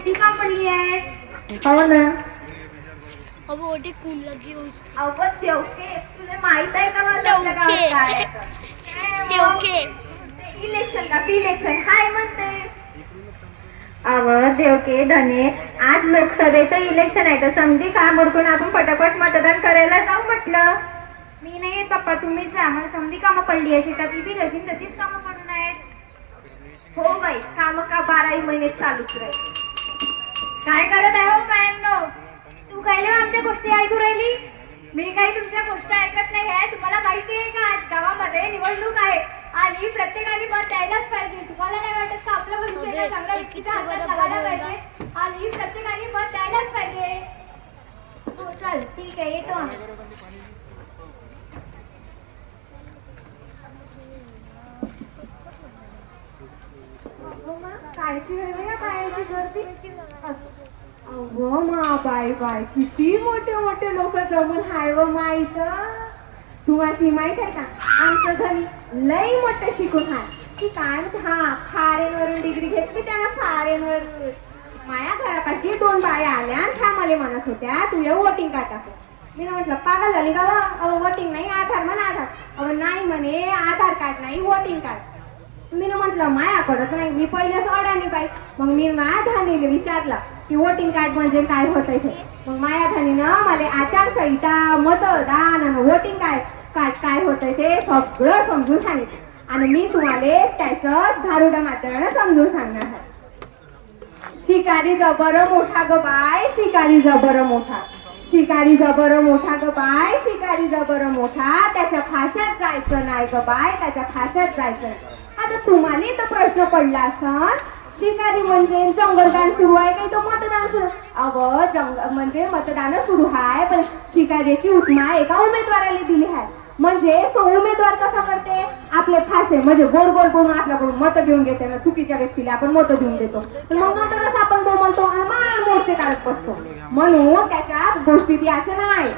किती काम पडली आहे. हो ना. अब ओटी कून लगी हो इस अवं देवके तुला माहित आहे का माझं आपल्या गावात काय आहे तर? देवके इलेक्शन का इलेक्शन हाय म्हणते. अव देवके धने, आज लोकसभेचं इलेक्शन आहे तर समजी काम उरकून आपण पटापट मतदान करायला जाऊ म्हटलं. मी नाही येत पप्पा, तुम्हीच जा. मला समधी कामं पडली आहे शेतातली बी तशीच कामं पडून आहेत. हो बाई, कामं का 12 महिने चालूच राहील. काय करत आहे हो बायांनो? तू काय आमच्या गोष्टी ऐकू राहिली? मी काही तुमच्या गोष्टी ऐकत नाही आहे. तुम्हाला माहिती आहे का आज गावामध्ये निवडणूक आहे आणि प्रत्येकाने मत द्यायलाच पाहिजे. तुम्हाला नाही वाटत का आपलं भविष्य काय चांगल्या व्यक्तीच्या हातात लागायला पाहिजे आणि प्रत्येकाने मत द्यायलाच पाहिजे. हो चल ठीक आहे, येतो आम्ही. कायची वेगळ्या पायाची गर्दी. अगं मा बाय बाय, किती मोठे मोठे लोक जमून हाय व माहित. तुम्हाला माहित आहे का, आमचं घरी लई मोठं शिकून हाय. ती काय हा फॉरेनवरून डिग्री घेतली त्यानं, फॉरेनवरून. माया घरापाशी 2 बाया आल्या आणि त्या मला म्हणत होत्या तुझ्या वोटिंग कार्ड टाकू. मी म्हटलं पागल झाली का? अहो वोटिंग नाही, आधार म्हणा आधार. अहो नाही म्हणे, आधार कार्ड नाही वोटिंग कार्ड. मी म्हटलं मायाकडत नाही. मी पहिल्याच अडाणी बाई. मग मी माया धानीला विचारलं की वोटिंग कार्ड म्हणजे काय होतंय ते. मग माया धानीनं मला आचारसंहिता, मतदान आणि वोटिंग कार्ड काय होतंय ते सगळं समजून सांगितलं आणि मी तुम्हाला त्याचं धारुडा मात्र समजून सांगणार आहे. शिकारी जबर मोठा ग बाय, शिकारी जबर मोठा. शिकारी जबर मोठा ग बाय, शिकारी जबर मोठा. त्याच्या फाशात जायचं नाही ग बाय, त्याच्या फाशात जायचं नाही. आता तुम्हाला तर प्रश्न पडला असा, शिकारी म्हणजे जंगलदान सुरू आहे काही तो मतदान सुरू. अव म्हणजे मतदान सुरू आहे, पण शिकारीची उपमा एका उमेदवाराला दिली आहे. म्हणजे तो उमेदवार कसा करते, आपले फासे म्हणजे गोड गोड बोलून आपल्याकडून मत घेऊन घेते ना. चुकीच्या व्यक्तीला आपण मत देऊन देतो, मग नंतरच आपण बोलतो आणि मान मोर्चे काढत बसतो. म्हणून त्याच्या गोष्टीत याचं नाही.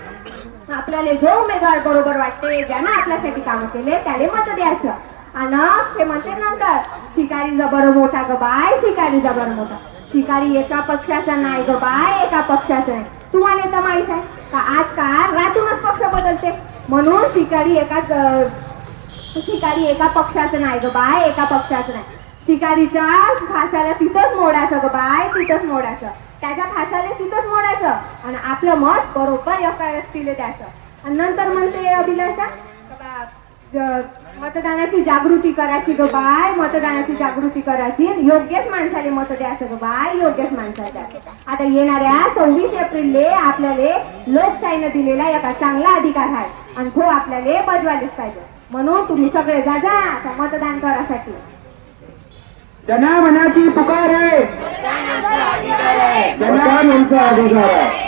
आपल्याला जो उमेदवार बरोबर वाटते, ज्यानं आपल्यासाठी काम केले त्याला मत द्यायचं. आणि ते म्हणते नंतर शिकारी जबर मोठा ग बाय, शिकारी जबर मोठा. शिकारी एका पक्षाचा नाही ग बाय, एका पक्षाचा नाही. तुम्हाला तर माहित आहे का आजकाल रातूनच पक्ष बदलते. म्हणून शिकारी एका पक्षाचं नाही ग बाय, एका पक्षाचं नाही. शिकारीच्या फासाला तिथंच मोडायचं ग बाय, तिथंच मोडायचं. त्याच्या फासाला तिथंच मोडायचं आणि आपलं मत बरोबर एका व्यक्तीला द्यायचं. आणि नंतर म्हणते अभिलाषा मतदानाची जागृती करायची ग बाय, मतदानाची जागृती करायची. योग्यच माणसाला मत द्यायचं ग बाय, योग्यच माणसाला. आता येणाऱ्या 26 एप्रिलला आपल्याला लोकशाहीने दिलेला एका चांगला अधिकार आहे आणि तो आपल्याला बजवायलाच पाहिजे. म्हणून तुम्ही सगळे जा मतदान करासाठी. जनमनाची पुकार आहे, जनमनाचा अधिकार आहे.